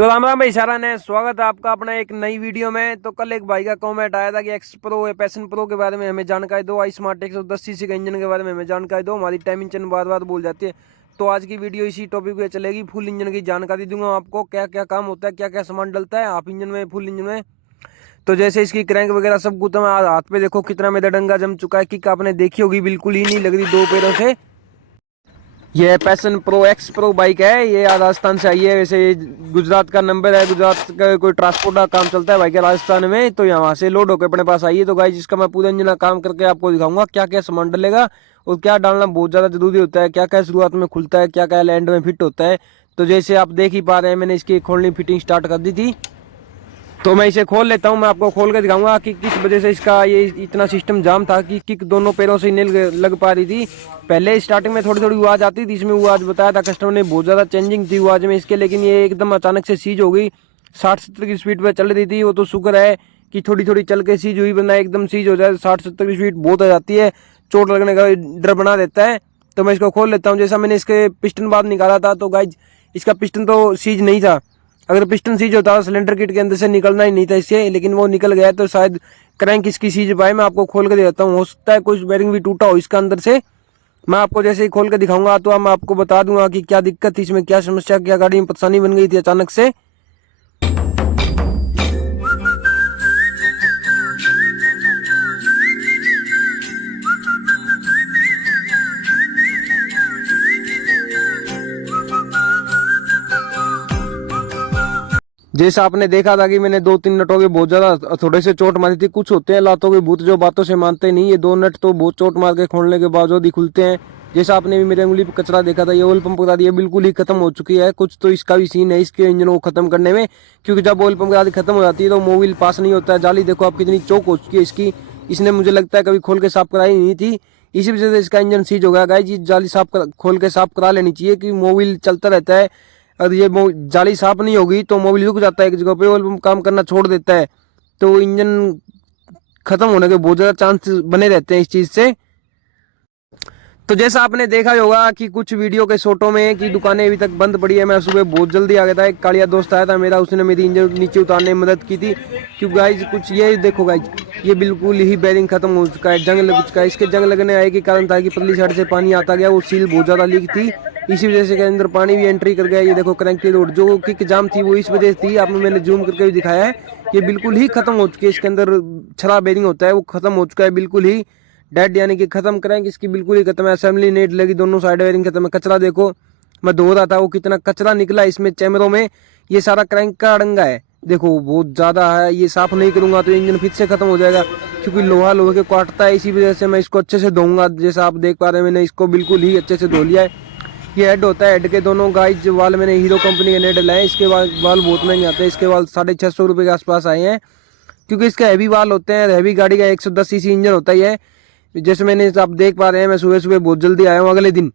तो राम राम भाई सारा ने स्वागत है आपका अपना एक नई वीडियो में। तो कल एक भाई का कमेंट आया था कि एक्स प्रो या पैशन प्रो के बारे में हमें जानकारी दो, आई स्मार्ट 110 सीसी के इंजन के बारे में हमें जानकारी दो। हमारी टाइम इंजन बार बार बोल जाती है। तो आज की वीडियो इसी टॉपिक पे चलेगी। फुल इंजन की जानकारी दूंगा आपको, क्या क्या काम होता है, क्या क्या सामान डलता है हाफ इंजन में, फुल इंजन में। तो जैसे इसकी क्रैंक वगैरह सब कुछ हाथ पे देखो कितना मेरा डंगा जम चुका है। किक आपने देखी होगी, बिल्कुल ही नहीं लग रही दो पैरों से। ये passion pro x pro bike है, ये राजस्थान से आई है। वैसे ये गुजरात का नंबर है, गुजरात का कोई ट्रांसपोर्ट का काम चलता है भाई का राजस्थान में। तो यहाँ से लोड होकर अपने पास आई है। तो गाइस इसका मैं पूरा इंजन का काम करके आपको दिखाऊंगा क्या क्या सामान डलेगा और क्या डालना बहुत ज्यादा जरूरी होता है, क्या क्या शुरुआत में खुलता है, क्या क्या एंड में फिट होता है। तो जैसे आप देख ही पा रहे हैं, मैंने इसकी खोलनी फिटिंग स्टार्ट कर दी थी। तो मैं इसे खोल लेता हूँ, मैं आपको खोल के दिखाऊंगा कि किस वजह से इसका ये इतना सिस्टम जाम था कि किक दोनों पैरों से नहीं लग पा रही थी। पहले स्टार्टिंग में थोड़ी थोड़ी आवाज आती थी, इसमें आवाज बताया था कस्टमर ने, बहुत ज्यादा चेंजिंग थी आवाज में इसके। लेकिन ये एकदम अचानक से सीज हो गई। 60-70 की स्पीड पे चल रही थी वो, तो शुक्र है कि थोड़ी थोड़ी चल के सीज हुई, वरना एकदम सीज हो जाए 60-70 की स्पीड बहुत आ जाती है, चोट लगने का डर बना देता है। तो मैं इसको खोल लेता हूँ। जैसा मैंने इसके पिस्टन बाहर निकाला था, तो गाइज इसका पिस्टन तो सीज नहीं था। अगर पिस्टन सीज होता तो सिलेंडर किट के अंदर से निकलना ही नहीं था इससे, लेकिन वो निकल गया। तो शायद क्रैंक इसकी सीज पाए। मैं आपको खोल के देता हूँ, हो सकता है कुछ बेरिंग भी टूटा हो इसका अंदर से। मैं आपको जैसे ही खोल के दिखाऊंगा तो मैं आपको बता दूंगा कि क्या दिक्कत थी इसमें, क्या समस्या, क्या गाड़ी में परेशानी बन गई थी अचानक से। जैसा आपने देखा था कि मैंने 2-3 नटों के बहुत ज्यादा थोड़े से चोट मारी थी। कुछ होते हैं लातों के भूत जो बातों से मानते नहीं, ये 2 नट तो बहुत चोट मार के खोलने के बावजूद ही खुलते हैं। जैसा आपने भी मेरे उंगली पर कचरा देखा था, ये ऑयल पंप करा दी बिल्कुल ही खत्म हो चुकी है। कुछ तो इसका भी सीन है इसके इंजन को खत्म करने में, क्योंकि जब ऑयल पंप करा दी खत्म हो जाती है तो मोबिल पास नहीं होता है। जाली देखो आप कितनी चौक हो चुकी है इसकी, इसने मुझे लगता है कभी खोल के साफ कराई नहीं थी, इसी वजह से इसका इंजन सीज हो गया। गाइस जाली खोल के साफ करा लेनी चाहिए कि मोबिल चलता रहता है। अगर ये जाली साफ नहीं होगी तो मोबिल रुक जाता है एक जगह पे, ऑयल पंप काम करना छोड़ देता है, तो इंजन खत्म होने के बहुत ज्यादा चांस बने रहते हैं इस चीज से। तो जैसा आपने देखा होगा कि कुछ वीडियो के शॉटों में कि दुकानें अभी तक बंद पड़ी है। मैं सुबह बहुत जल्दी आ गया था, एक कालिया दोस्त आया था मेरा, उसने मेरी इंजन नीचे उतारने में मदद की थी। क्योंकि गाइज कुछ ये देखो गाइज, ये बिल्कुल ही बेरिंग खत्म हो चुका है, जंग लग चुका है। इसके जंग लगने आए के कारण था कि पतली साइड से पानी आता गया, वो सील बहुत ज्यादा लीक थी, इसी वजह से के अंदर पानी भी एंट्री कर गया। ये देखो क्रैंक की रोड जो किक जाम थी वो इस वजह से थी, आपने मैंने जूम करके भी दिखाया है। ये बिल्कुल ही खत्म हो चुकी है, इसके अंदर छड़ा बेरिंग होता है वो खत्म हो चुका है, बिल्कुल ही डेड, यानी कि खत्म करेंगे इसकी बिल्कुल ही खत्म है। असेंबली नेट लगी, दोनों साइड बेरिंग खत्म है। कचरा देखो, मैं धो रहा था वो कितना कचरा निकला इसमें चैमरों में। ये सारा क्रैंक का अड़ंगा है, देखो बहुत ज्यादा है। ये साफ नहीं करूंगा तो इंजन फिर से खत्म हो जाएगा, क्योंकि लोहा लोहे के काटता है। इसी वजह से मैं इसको अच्छे से धोऊंगा। जैसा आप देख पा रहे हैं, मैंने इसको बिल्कुल ही अच्छे से धो लिया है। ये हेड होता है, हेड के दोनों गाइज वाल मैंने हीरो कंपनी के नेट लाए। इसके वाल बहुत महंगे आते हैं, इसके वाल 650 रुपये के आसपास आए हैं, क्योंकि इसके हैवी वाल होते हैं। हैवी गाड़ी का 110 सीसी इंजन होता ही है। जैसे मैंने आप देख पा रहे हैं, मैं सुबह सुबह बहुत जल्दी आया हूँ। अगले दिन,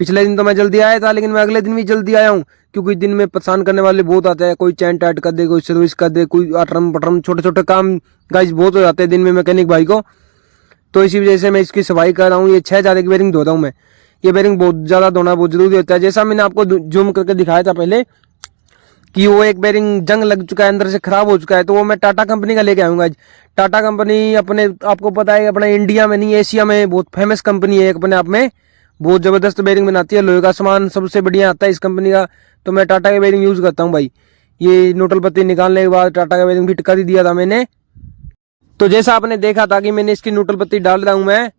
पिछले दिन तो मैं जल्दी आया था, लेकिन मैं अगले दिन भी जल्दी आया हूँ, क्योंकि दिन में परेशान करने वाले बहुत आते हैं। कोई चैन टाइट कर दे, कोई सर्विस कर दे, कोई अटरम पटरम छोटे छोटे काम गाइस बहुत हो जाते हैं दिन में मैकेनिक भाई को। तो इसी वजह से मैं इसकी सफाई कर रहा हूँ। ये 6000 की बेरिंग धो रहा हूँ मैं। ये बेरिंग बहुत ज्यादा धोना बहुत जरूरी होता है। जैसा मैंने आपको जूम करके दिखाया था पहले कि वो एक बेरिंग जंग लग चुका है, अंदर से खराब हो चुका है, तो वो मैं टाटा कंपनी का लेके आऊंगा। टाटा कंपनी अपने आपको पता है अपने इंडिया में नहीं एशिया में बहुत फेमस कंपनी है, अपने आप में बहुत जबरदस्त बेरिंग बनाती है। लोहे का सामान सबसे बढ़िया आता है इस कंपनी का, तो मैं टाटा का बेरिंग यूज करता हूँ भाई। ये नोटल पत्ती निकालने के बाद टाटा का बेरिंग फिट कर ही दिया था मैंने। तो जैसा आपने देखा था कि मैंने इसकी नोटल पत्ती डाल रहा हूँ मैं,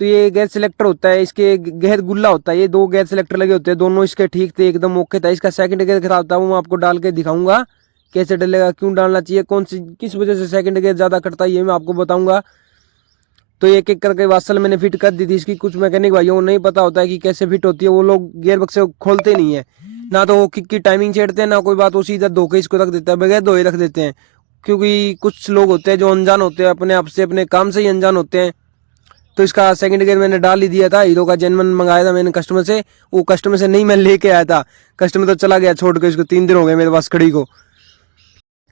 तो ये गैस सिलेक्टर होता है, इसके गैस गुल्ला होता है, ये 2 गैस सिलेक्टर लगे होते हैं, दोनों इसके ठीक थे, एकदम ओके था। इसका सेकंड गियर खराब था, वो मैं आपको डाल के दिखाऊंगा कैसे डलेगा, क्यों डालना चाहिए, कौन सी किस वजह से सेकंड गियर ज्यादा कटता है, ये मैं आपको बताऊंगा। तो एक एक करके वासल मैंने फिट कर दी थी इसकी। कुछ मैकेनिक भाइयों को नहीं पता होता है कि कैसे फिट होती है, वो लोग गियर बक्से खोलते नहीं है, ना तो वो किक की टाइमिंग छेड़ते हैं, ना कोई बात, वो सीधा धो के इसको रख देता है, बगैर धोए रख देते हैं। क्योंकि कुछ लोग होते हैं जो अनजान होते हैं, अपने आप से अपने काम से ही अनजान होते हैं। तो इसका सेकंड गियर मैंने डाल ही दिया था, हीरो का जेनवन मंगाया था मैंने कस्टमर से। वो कस्टमर से नहीं मैं लेके आया था, कस्टमर तो चला गया छोड़ के, इसको 3 दिन हो गए मेरे पास खड़ी को।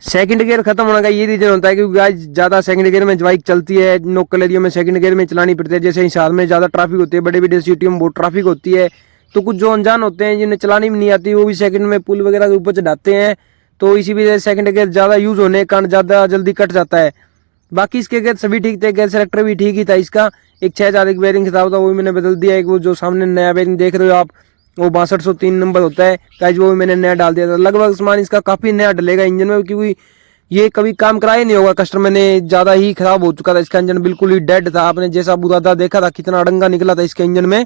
सेकंड गियर खत्म होने का ये रीजन होता है क्योंकि आज ज्यादा सेकंड गियर में बाइक चलती है, लोकल एरिया में सेकंड गियर में चलानी पड़ती है। जैसे हिसार में ज्यादा ट्रैफिक होती है, बड़ी बड़ी सिटियों में बहुत ट्रैफिक होती है, तो कुछ जो अनजान होते हैं जिन्हें चलानी भी नहीं आती, वो भी सेकंड में पुल वगैरह के ऊपर चढ़ाते हैं, तो इसी वजह से सेकंड गियर ज़्यादा यूज होने के कारण ज़्यादा जल्दी कट जाता है। बाकी इसके गियर सभी ठीक थे, गियर सेलेक्टर भी ठीक ही था इसका। एक 6000 एक बेरिंग खराब था, वो भी मैंने बदल दिया। एक वो जो सामने नया बेरिंग देख रहे हो आप, वो 6203 नंबर होता है गाइस, वो भी मैंने नया डाल दिया था। लगभग सामान इसका काफ़ी नया डलेगा इंजन में, क्योंकि ये कभी काम कराया नहीं होगा कस्टमर ने, ज़्यादा ही खराब हो चुका था इसका इंजन, बिल्कुल ही डेड था। आपने जैसा बुरादा देखा था कितना अड़ंगा निकला था इसके इंजन में।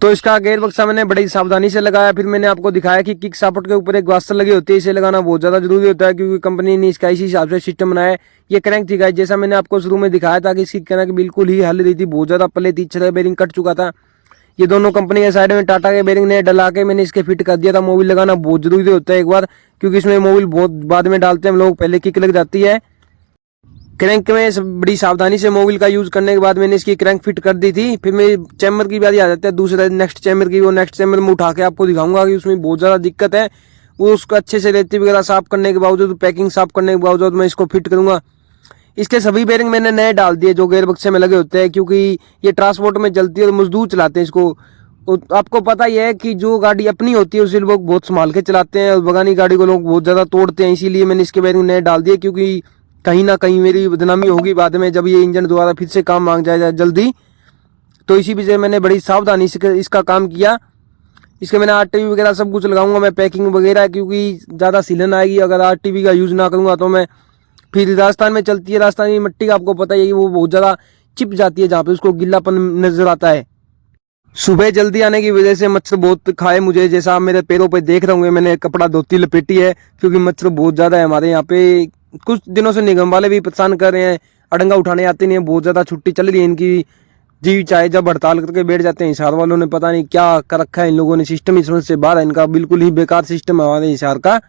तो इसका गेयर बक्सा मैंने बड़ी सावधानी से लगाया। फिर मैंने आपको दिखाया कि किक सपोर्ट के ऊपर एक वास्तर लगी होती है, इसे लगाना बहुत ज़्यादा जरूरी होता है, क्योंकि कंपनी ने इसका इसी हिसाब से सिस्टम बनाया है। ये क्रैंक थी गाइस, जैसा मैंने आपको शुरू में दिखाया था कि इसकी क्रैंक बिल्कुल ही हल रही थी, बहुत ज़्यादा पले थी, 6 बेरिंग कट चुका था। ये दोनों कंपनी के साइड में टाटा के बेरिंग ने डला के मैंने इसके फिट कर दिया था। मोबिल लगाना बहुत जरूरी होता है एक बार, क्योंकि इसमें मोबिल बहुत बाद में डालते हैं हम लोग, पहले किक लग जाती है। क्रैंक में बड़ी सावधानी से मोबिल का यूज करने के बाद मैंने इसकी क्रैंक फिट कर दी थी। फिर मेरी चैम्बर की बारी आ जाती है, दूसरे नेक्स्ट चैम्बर की। वो नेक्स्ट चैम्बर में उठा के आपको दिखाऊंगा कि उसमें बहुत ज़्यादा दिक्कत है। वो उसको अच्छे से रेती वगैरह साफ करने के बावजूद, पैकिंग साफ करने के बावजूद मैं इसको फिट करूंगा। इसके सभी बेरिंग मैंने नए डाल दिए जो गेयर बक्से में लगे होते हैं, क्योंकि ये ट्रांसपोर्ट में चलती है और मजदूर चलाते हैं इसको। आपको पता ही है कि जो गाड़ी अपनी होती है उसे लोग बहुत संभाल के चलाते हैं, और बगानी गाड़ी को लोग बहुत ज़्यादा तोड़ते हैं। इसीलिए मैंने इसके बेरिंग नए डाल दिए, क्योंकि कहीं ना कहीं मेरी बदनामी होगी बाद में जब ये इंजन दोबारा फिर से काम मांग जाए जल्दी। तो इसी वजह मैंने बड़ी सावधानी से इसका काम किया। इसके मैंने आरटीवी वगैरह सब कुछ लगाऊंगा मैं, पैकिंग वगैरह, क्योंकि ज़्यादा सीलन आएगी अगर आरटीवी का यूज़ ना करूँगा तो मैं। फिर राजस्थान में चलती है, राजस्थान की मिट्टी का आपको पता ही है कि वो बहुत ज़्यादा चिप जाती है, जहाँ पे उसको गिल्लापन नजर आता है। सुबह जल्दी आने की वजह से मच्छर बहुत खाए मुझे, जैसा आप मेरे पैरों पे देख रहे होंगे, मैंने कपड़ा धोती लपेटी है, क्योंकि मच्छर बहुत ज़्यादा है हमारे यहाँ पे। कुछ दिनों से निगम वाले भी परेशान कर रहे हैं, अड़ंगा उठाने आते नहीं है, बहुत ज़्यादा छुट्टी चल रही है इनकी। जी चाहे जब हड़ताल करके बैठ जाते हैं हिसार वालों ने, पता नहीं क्या कर रखा है इन लोगों ने, सिस्टम ही समझ से बाहर है इनका, बिल्कुल ही बेकार सिस्टम है हमारे हिसार का।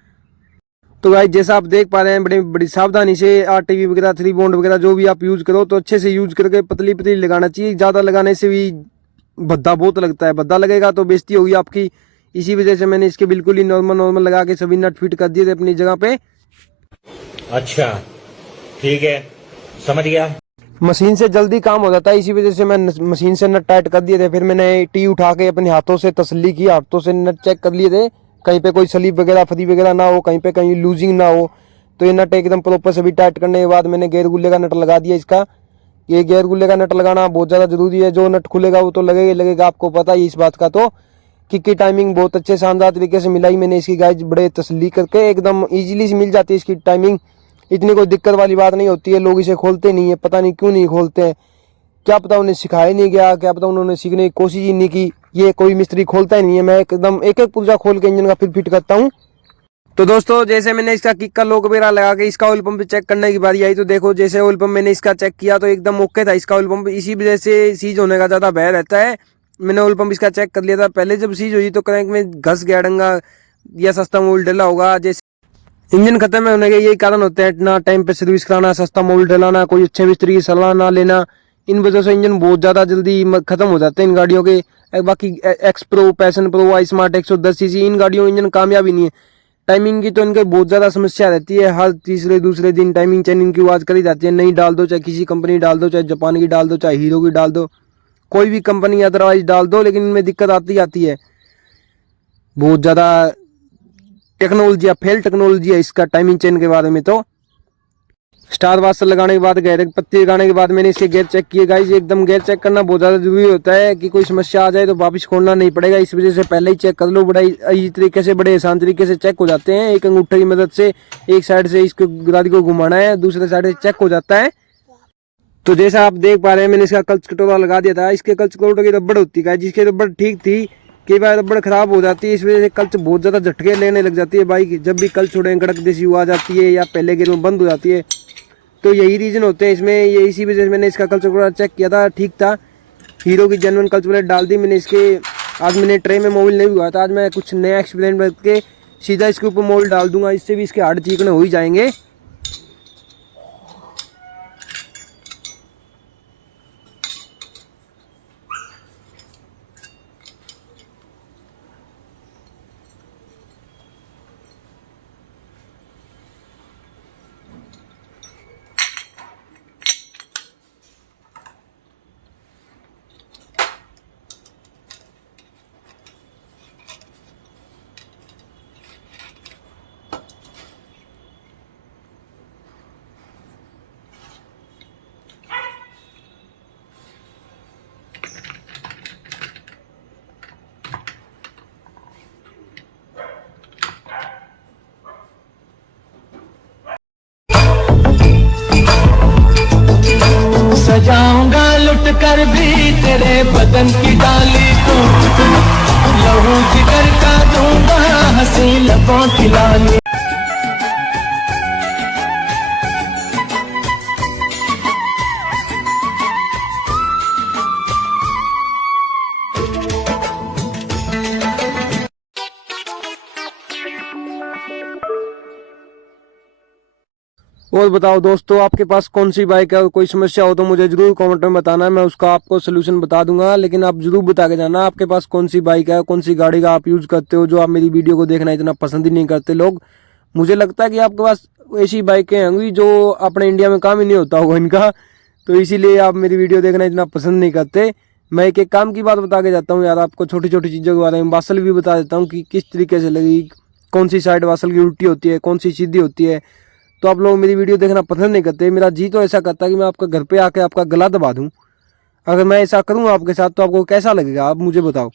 तो भाई जैसा आप देख पा रहे हैं, बड़ी बड़ी सावधानी से आरटीवी वगैरह, 3 बॉन्ड वगैरह जो भी आप यूज करो तो अच्छे से यूज करके पतली पतली लगाना चाहिए। ज़्यादा लगाने से भी भद्दा बहुत लगता है, भद्दा लगेगा तो बेइज्जती होगी आपकी। इसी वजह से मैंने इसके बिल्कुल ही नॉर्मल नॉर्मल लगा के सभी नट फिट कर दिए थे अपनी जगह पे। अच्छा, ठीक है, समझ गया। मशीन से जल्दी काम हो जाता है, इसी वजह से मैं मशीन से नट टाइट कर दिए थे। फिर मैंने टी उठा के अपने हाथों से तसल्ली की, हाथों से नट चेक कर लिए थे, कहीं पे कोई स्लिप वगैरह फरी वगैरह ना हो, कहीं पे कहीं लूजिंग ना हो। तो ये नट एकदम प्रॉपर सभी टाइट करने के बाद मैंने गेयर गुल्ले का नट लगा दिया इसका। ये गेयर गुल्ले का नट लगाना बहुत ज़्यादा जरूरी है, जो नट खुलेगा वो तो लगेगा ही लगेगा, आपको पता ही इस बात का। तो किक की टाइमिंग बहुत अच्छे शानदार तरीके से मिलाई मैंने इसकी गाइज, बड़े तसल्ली करके एकदम इजीली से मिल जाती है इसकी टाइमिंग। इतनी कोई दिक्कत वाली बात नहीं होती है, लोग इसे खोलते नहीं है, पता नहीं क्यों नहीं खोलते हैं, क्या पता उन्हें सिखाया नहीं गया, क्या पता उन्होंने सीखने की कोशिश ही नहीं की। ये कोई मिस्त्री खोलता ही नहीं है, मैं एकदम एक एक पुर्जा खोल के इंजन का फिर फिट करता हूँ। तो दोस्तों जैसे मैंने इसका किक का लॉक वगैरह लगा के इसका ऑयल पंप चेक करने की बारी आई, तो देखो जैसे ऑयल पंप मैंने इसका चेक किया तो एकदम ओके था इसका ऑयल पंप। इसी वजह से सीज होने का ज़्यादा भय रहता है। मैंने ऑयल पंप इसका चेक कर लिया था पहले, जब सीज हुई तो क्रैंक में घस गया डंगा, या सस्ता मोबिल डला होगा। जैसे इंजन खत्म होने के यही कारण होते हैं, ना टाइम पे सर्विस कराना, सस्ता मोबिल डलाना, कोई अच्छे मिस्त्री की सलाह ना लेना, इन वजह से इंजन बहुत ज़्यादा जल्दी खत्म हो जाते हैं इन गाड़ियों के। बाकी एक्स प्रो, पैशन प्रो, आई स्मार्ट 110 सीसी, इन गाड़ियों में इंजन कामयाबी नहीं है। टाइमिंग की तो इनके बहुत ज़्यादा समस्या रहती है, हर तीसरे दूसरे दिन टाइमिंग चेंज इनकी आवाज़ करी जाती है। नई डाल दो, चाहे किसी कंपनी डाल दो, चाहे जापान की डाल दो, चाहे हीरो की डाल दो, कोई भी कंपनी अदरवाइज डाल दो, लेकिन इनमें दिक्कत आती आती है। बहुत ज़्यादा टेक्नोलॉजी, फेल टेक्नोलॉजी है इसका टाइमिंग चेंज के बारे में। तो स्टार वास्टर लगाने के बाद, गहरे पत्ती लगाने के बाद मैंने इसके गेयर चेक किए गाइस। एकदम गेयर चेक करना बहुत ज़्यादा जरूरी होता है कि कोई समस्या आ जाए तो वापस खोलना नहीं पड़ेगा, इस वजह से पहले ही चेक कर लो। बड़ा इसी तरीके से, बड़े आसान तरीके से चेक हो जाते हैं। एक अंगूठे की मदद से एक साइड से इसको गाड़ी को घुमाना है, दूसरे साइड से चेक हो जाता है। तो जैसा आप देख पा रहे हैं, मैंने इसका क्लच कटोरा लगा दिया था। इसके क्लच कटोरे की रबड़ होती है, जिसकी रबड़ ठीक थी, कई बार रबड़ खराब हो जाती है, इस वजह से क्लच बहुत ज़्यादा झटके लेने लग जाती है बाइक। जब भी क्लच छोड़े कड़क जैसी आवाज़ आती है, या पहले गियर में बंद हो जाती है, तो यही रीज़न होते हैं इसमें। ये इसी वजह से मैंने इसका कल्चर पूरा चेक किया था, ठीक था। हीरो की जेन्युइन कल्चर प्लेट डाल दी मैंने इसके। आज मैंने ट्रे में मोबिल नहीं हुआ था, आज मैं कुछ नया एक्सपेरिमेंट करके सीधा इसके ऊपर मोबिल डाल दूंगा, इससे भी इसके हार्ड चीकने हो ही जाएंगे। पर भी तेरे बदन की डाली टूट लहू जिगर का दूंगा हंसी लबों की लाली। और बताओ दोस्तों, आपके पास कौन सी बाइक है और कोई समस्या हो तो मुझे जरूर कमेंट में बताना, मैं उसका आपको सोल्यूशन बता दूंगा। लेकिन आप जरूर बता के जाना आपके पास कौन सी बाइक है, कौन सी गाड़ी का आप यूज करते हो, जो आप मेरी वीडियो को देखना इतना पसंद ही नहीं करते लोग। मुझे लगता है कि आपके पास ऐसी बाइकें होंगी जो अपने इंडिया में काम ही नहीं होता होगा इनका, तो इसीलिए आप मेरी वीडियो देखना इतना पसंद नहीं करते। मैं एक एक काम की बात बता के जाता हूँ यार, आपको छोटी छोटी चीज़ों के बारे में वासल भी बता देता हूँ कि किस तरीके से लगी, कौन सी साइड वासल की उल्टी होती है, कौन सी सीधी होती है। तो आप लोग मेरी वीडियो देखना पसंद नहीं करते। मेरा जी तो ऐसा करता है कि मैं आपका घर पे आके आपका गला दबा दूं। अगर मैं ऐसा करूं आपके साथ तो आपको कैसा लगेगा, आप मुझे बताओ।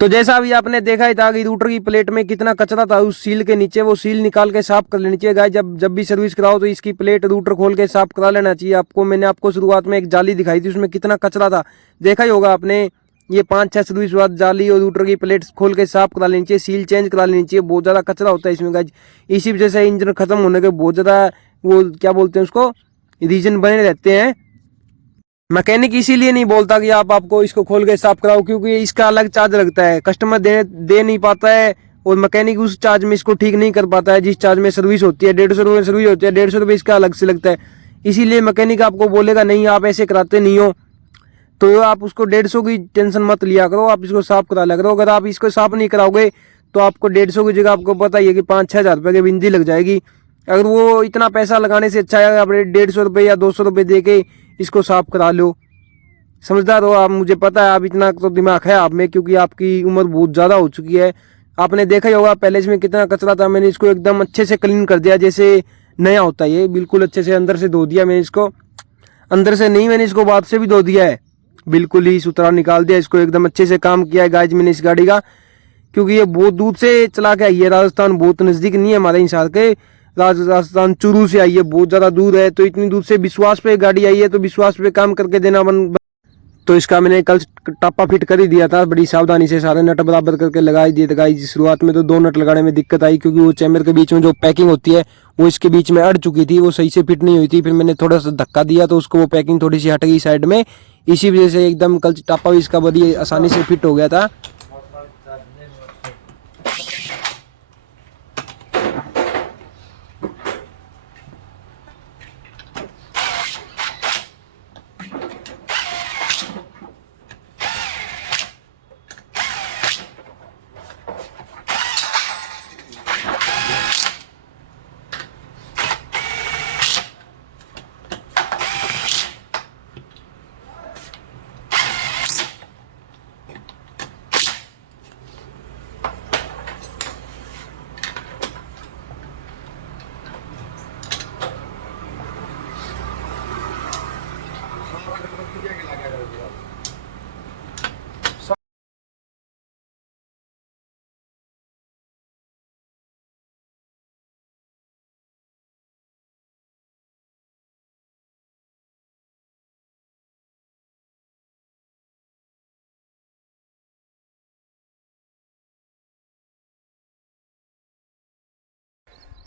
तो जैसा अभी आपने देखा ही था कि रूटर की प्लेट में कितना कचरा था उस सील के नीचे, वो सील निकाल के साफ कर लेनी चाहिए गाइस। जब भी सर्विस कराओ तो इसकी प्लेट रूटर खोल के साफ करा लेना चाहिए आपको। मैंने आपको शुरुआत में एक जाली दिखाई थी, उसमें कितना कचरा था, देखा ही होगा आपने। ये 5-6 सर्विस बाद जाली और रूटर की प्लेट खोल के साफ करा लेनी चाहिए, सील चेंज करा लेनी चाहिए। बहुत ज़्यादा कचरा होता है इसमें गाइस, इसी वजह से इंजन खत्म होने के बहुत ज़्यादा वो क्या बोलते हैं उसको, रीजन बने रहते हैं। मैकेनिक इसीलिए नहीं बोलता कि आपको इसको खोल के साफ कराओ, क्योंकि इसका अलग चार्ज लगता है, कस्टमर दे नहीं पाता है, और मैकेनिक उस चार्ज में इसको ठीक नहीं कर पाता है जिस चार्ज में सर्विस होती है। 150 रुपये में सर्विस होती है, 150 रुपये इसका अलग से लगता है। इसीलिए मैकेनिक आपको बोलेगा नहीं आप ऐसे कराते नहीं हो, तो आप उसको 150 की टेंशन मत लिया करो, आप इसको साफ करा लिया करो। अगर आप इसको साफ नहीं कराओगे तो आपको 150 की जगह आपको पता ही है कि 5-6 हज़ार रुपये की बिंदी लग जाएगी। अगर वो इतना पैसा लगाने से अच्छा है आप 150 रुपये या 200 रुपये दे के इसको साफ करा लो। समझदार हो आप, मुझे पता है आप, इतना तो दिमाग है आप में, क्योंकि आपकी उम्र बहुत ज़्यादा हो चुकी है। आपने देखा ही होगा पहले इसमें कितना कचरा था, मैंने इसको एकदम अच्छे से क्लीन कर दिया जैसे नया होता है। ये बिल्कुल अच्छे से अंदर से धो दिया मैंने इसको, अंदर से नहीं, मैंने इसको बाहर से भी धो दिया है, बिल्कुल ही सुथरा निकाल दिया इसको, एकदम अच्छे से काम किया है गाइज मैंने इस गाड़ी का। क्योंकि ये बहुत दूर से चला के आई है, राजस्थान बहुत नज़दीक नहीं है हमारे हिसाब के, राजस्थान चूरू से आई है, बहुत ज़्यादा दूर है। तो इतनी दूर से विश्वास पे गाड़ी आई है, तो विश्वास पे काम करके देना तो इसका मैंने कल टापा फिट कर ही दिया था, बड़ी सावधानी से सारे नट बराबर करके लगा ही दिए थे गाइस। शुरुआत में तो 2 नट लगाने में दिक्कत आई, क्योंकि वो चैम्बर के बीच में जो पैकिंग होती है वो इसके बीच में अड़ चुकी थी, वो सही से फिट नहीं हुई थी। फिर मैंने थोड़ा सा धक्का दिया तो उसको वो पैकिंग थोड़ी सी हट गई साइड में, इसी वजह से एकदम कल टापा भी इसका बढ़िया आसानी से फिट हो गया था।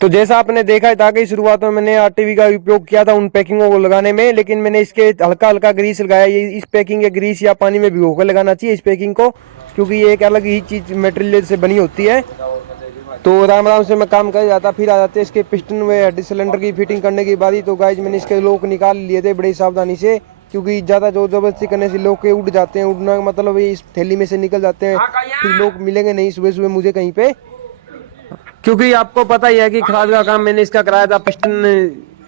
तो जैसा आपने देखा था कि शुरुआत में मैंने आरटीवी का उपयोग किया था उन पैकिंगों को लगाने में, लेकिन मैंने इसके हल्का हल्का ग्रीस लगाया। ये इस पैकिंग के ग्रीस या पानी में भिगो कर लगाना चाहिए इस पैकिंग को, क्योंकि ये एक अलग ही चीज मटेरियल से बनी होती है। तो आराम आराम से मैं काम कर जाता, फिर आ जाते इसके पिस्टन व हेड सिलेंडर की फिटिंग करने की बारी। तो गाइज मैंने इसके लोक निकाल लिए थे बड़ी सावधानी से, क्योंकि ज़्यादा जोर जबरदस्ती करने से लोग के उड़ जाते हैं। उड़ना मतलब इस थैली में से निकल जाते हैं, फिर लोग मिलेंगे नहीं सुबह सुबह मुझे कहीं पे। क्योंकि आपको पता ही है कि खराद का काम मैंने इसका कराया था, पिस्टन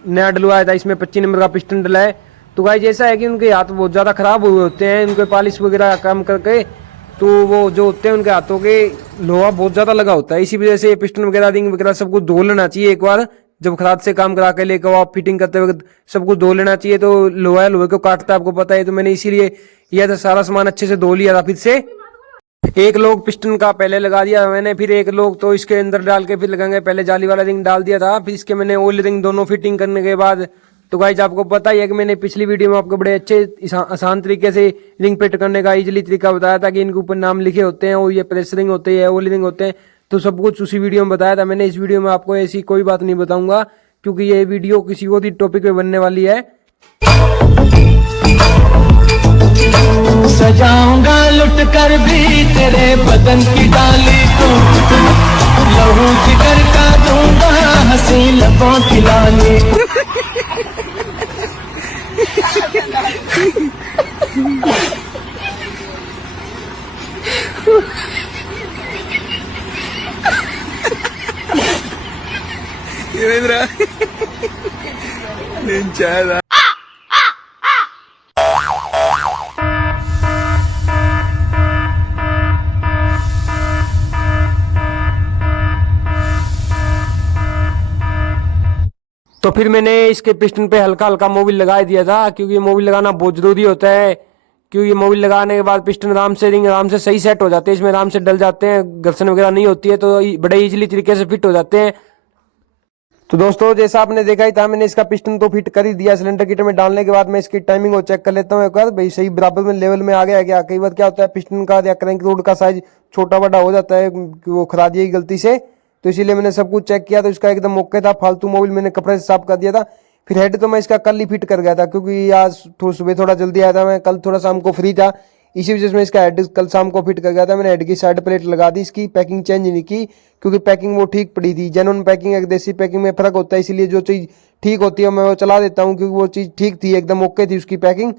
नया डलवाया था, इसमें 25 नंबर का पिस्टन डला है। तो गाइस ऐसा है कि उनके हाथ बहुत ज़्यादा ख़राब हुए होते हैं, उनके पॉलिश वगैरह काम करके, तो वो जो होते हैं उनके हाथों के लोहा बहुत ज़्यादा लगा होता है। इसी वजह से पिस्टन वगैरह रिंग वगैरह सब कुछ धो लेना चाहिए एक बार, जब खराद से काम करा के लेकर आप फिटिंग करते वक्त सब कुछ धो लेना चाहिए। तो लोहे को काटता है आपको पता है, तो मैंने इसीलिए यह था सारा सामान अच्छे से धो लिया था। फिर से एक लोग पिस्टन का पहले लगा दिया मैंने, फिर एक लोग तो इसके अंदर डाल के फिर लगाएंगे। पहले जाली वाला रिंग डाल दिया था, फिर इसके मैंने ऑयल रिंग दोनों फिटिंग करने के बाद तो गाइज आपको पता ही है कि मैंने पिछली वीडियो में आपको बड़े अच्छे आसान तरीके से रिंग फिट करने का इजीली तरीका बताया था कि इनके ऊपर नाम लिखे होते हैं और ये प्रेस रिंग होते हैं, ओवल रिंग होते हैं, तो सब कुछ उसी वीडियो में बताया था मैंने। इस वीडियो में आपको ऐसी कोई बात नहीं बताऊंगा क्योंकि ये वीडियो किसी और ही टॉपिक पे बनने वाली है। सजाऊंगा लुट कर भी तेरे बदन की डाली को, लहू जिगर का दूंगा हंसी लबों की लाली। तो फिर मैंने इसके पिस्टन पे हल्का हल्का मोबिल लगा दिया था क्योंकि मोबिल लगाना बहुत जरूरी होता है, क्योंकि मोबिल लगाने के बाद पिस्टन आराम से रिंग आराम से सही सेट हो जाते हैं, इसमें आराम से डल जाते हैं, घर्षण वगैरह नहीं होती है, तो बड़े इजीली तरीके से फिट हो जाते हैं। तो दोस्तों जैसा आपने देखा ही था, मैंने इसका पिस्टन तो फिट कर ही दिया। सिलेंडर किट में डालने के बाद मैं इसकी टाइमिंग को चेक कर लेता हूँ एक बार, भाई सही बराबर में लेवल में आ गया क्या। कई बार क्या होता है पिस्टन का या क्रैंक रोड का साइज छोटा बड़ा हो जाता है, वो खरा दिया गलती से, तो इसीलिए मैंने सब कुछ चेक किया तो इसका एकदम ओके था। फालतू मोबिल मैंने कपड़े से साफ कर दिया था। फिर हेड तो मैं इसका कल ही फिट कर गया था क्योंकि आज सुबह थोड़ा जल्दी आया था मैं, कल थोड़ा शाम को फ्री था, इसी वजह से मैं इसका हेड कल शाम को फिट कर गया था। मैंने हेड की साइड प्लेट लगा दी, इसकी पैकिंग चेंज नहीं की क्योंकि पैकिंग वो ठीक पड़ी थी। जेन्युइन पैकिंग एक देसी पैकिंग में फर्क होता है, इसीलिए जो चीज़ ठीक होती है मैं वो चला देता हूँ क्योंकि वो चीज़ ठीक थी, एकदम ओके थी उसकी पैकिंग,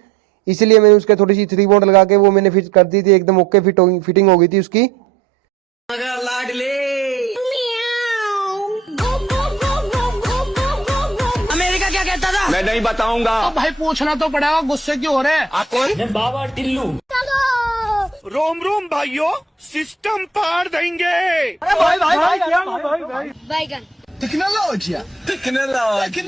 इसीलिए मैंने उसके थोड़ी सी 3 बोल्ट लगा के वो मैंने फिट कर दी थी, एकदम ओके फिटिंग हो गई थी उसकी। अमेरिका क्या कहता था? मैं नहीं बताऊंगा। अब भाई पूछना तो पड़ेगा, गुस्से क्यों हो रहे हैं? आप कौन? मैं बाबा टिल्लू। रोम रोम भाइयों, सिस्टम पार देंगे। बैगन टेक्नोलॉजी टेक्नोलॉजी।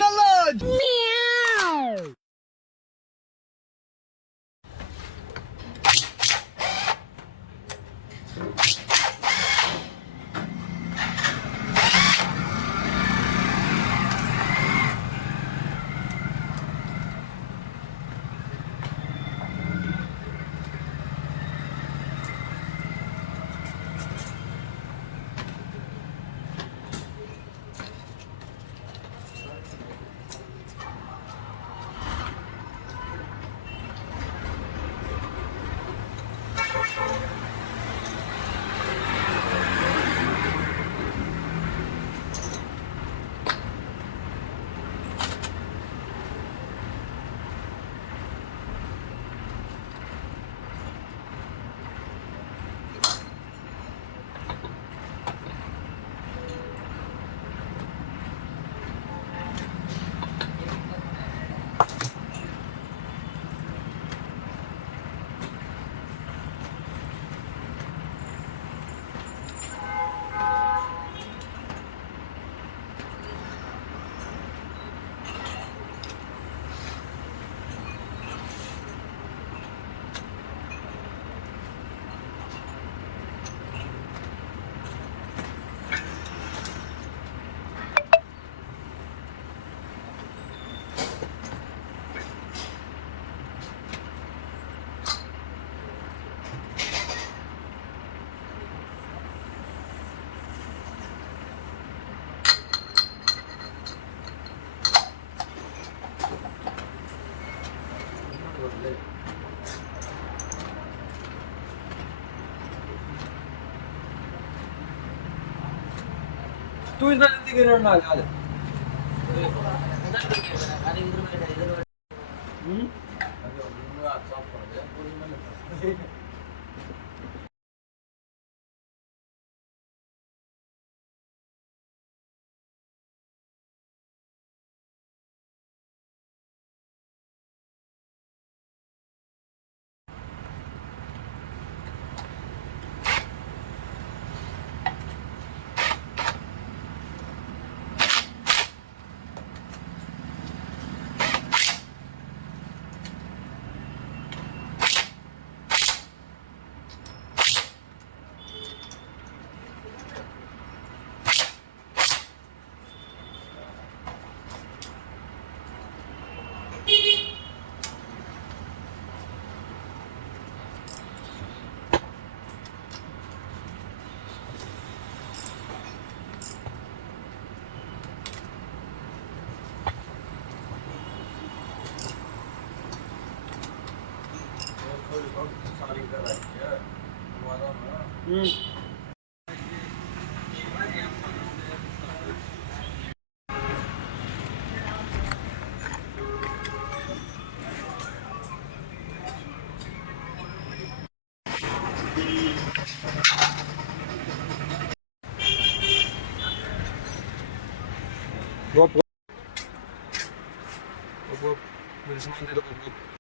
तू इतना जल्दी क्यों लड़ना आज? मेरे सामान दे दो।